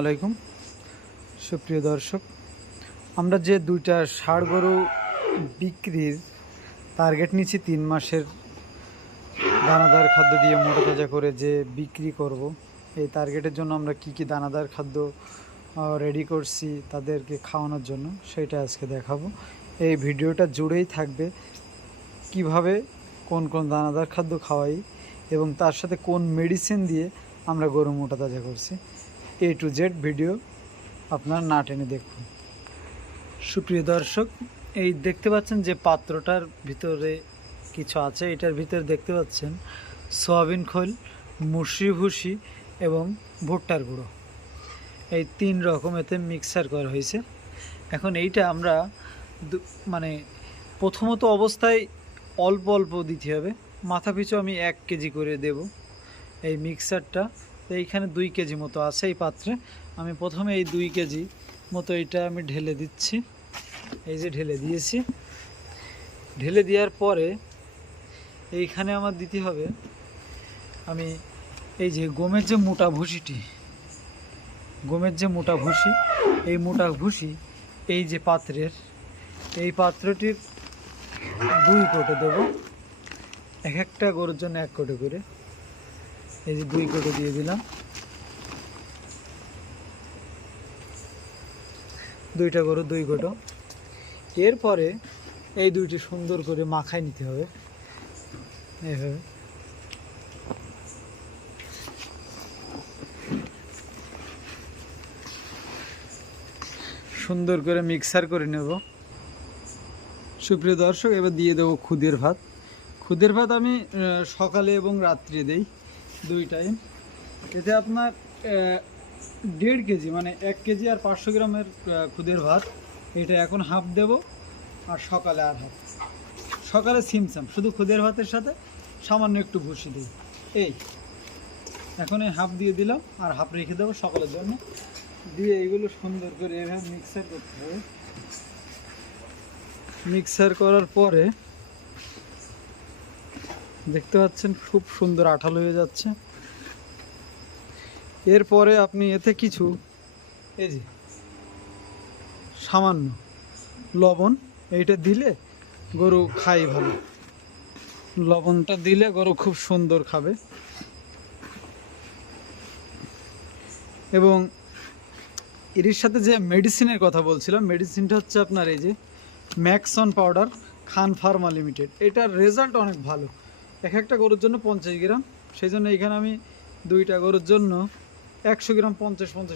আলাইকুম। সুপ্রিয় দর্শক, আমরা যে দুইটা ষাড় গরু বিক্রির টার্গেট নিচ্ছি, তিন মাসের দানাদার খাদ্য দিয়ে মোটা তাজা করে যে বিক্রি করব, এই টার্গেটের জন্য আমরা কি কি দানাদার খাদ্য রেডি করছি তাদেরকে খাওয়ানোর জন্য সেটা আজকে দেখাবো। এই ভিডিওটা জুড়েই থাকবে কীভাবে কোন কোন দানাদার খাদ্য খাওয়াই এবং তার সাথে কোন মেডিসিন দিয়ে আমরা গরু মোটা তাজা করছি। এ টু জেড ভিডিও আপনার না টেনে দেখুন। সুপ্রিয় দর্শক, এই দেখতে পাচ্ছেন যে পাত্রটার ভিতরে কিছু আছে। এটার ভিতরে দেখতে পাচ্ছেন সয়াবিন খোল মুসি ভুসি এবং ভুট্টার গুঁড়ো। এই তিন রকম এতে মিক্সার করা হয়েছে। এখন এইটা আমরা মানে প্রথমত অবস্থায় অল্প অল্প দিতে হবে। মাথা পিছু আমি এক কেজি করে দেব। এই মিক্সারটা তো এইখানে দুই কেজি মতো আছে এই পাত্রে। আমি প্রথমে এই দুই কেজি মতো এটা আমি ঢেলে দিচ্ছি। এই যে ঢেলে দিয়েছি। ঢেলে দেওয়ার পরে এইখানে আমার দিতে হবে আমি এই যে গমের যে মোটা ভুসিটি গমের যে মোটা ভুসি এই মোটা ভুসি এই যে পাত্রের, এই পাত্রটির দুই কোটে দেব। এক একটা গরুর জন্য এক কোটে করে। এই যে দুই কোটে দিয়ে দিলাম। দুইটা গরু, দুই কোটো এরপরে এই দুইটি সুন্দর করে মাখায় নিতে হবে। এইভাবে। সুন্দর করে মিক্সার করে নেব। সুপ্রিয় দর্শক, এবার দিয়ে দেবো খুদের ভাত। খুদের ভাত আমি সকালে এবং রাত্রে দেই। দুই টাইম এতে আপনার দেড় কেজি মানে এক কেজি আর পাঁচশো গ্রামের খুদের ভাত। এটা এখন হাফ দেব আর সকালে আর হাফ। সকালে সিমসাম শুধু খুদের ভাতের সাথে সামান্য একটু ভুসি দিই। এই, এখন এই হাফ দিয়ে দিলাম আর হাফ রেখে দেবো সকালের জন্য। দিয়ে এগুলো সুন্দর করে এভাবে মিক্সার করতে হবে। মিক্সার করার পরে দেখতে পাচ্ছেন, খুব সুন্দর আঠালো হয়ে যাচ্ছে। এরপরে আপনি এতে কিছু, এই যে, সামান্য লবণ, এইটা দিলে গরু খাই ভালো। লবণটা দিলে গরু খুব সুন্দর খাবে। এবং এর সাথে যে মেডিসিনের কথা বলছিলাম, মেডিসিনটা হচ্ছে আপনার এই যে Maxon powder, Khan pharma limited. এটার রেজাল্ট অনেক ভালো। এক একটা গরুর জন্য পঞ্চাশ গ্রাম। সেই জন্য এখানে আমি দুইটা গরুর জন্য একশো গ্রাম পঞ্চাশ পঞ্চাশ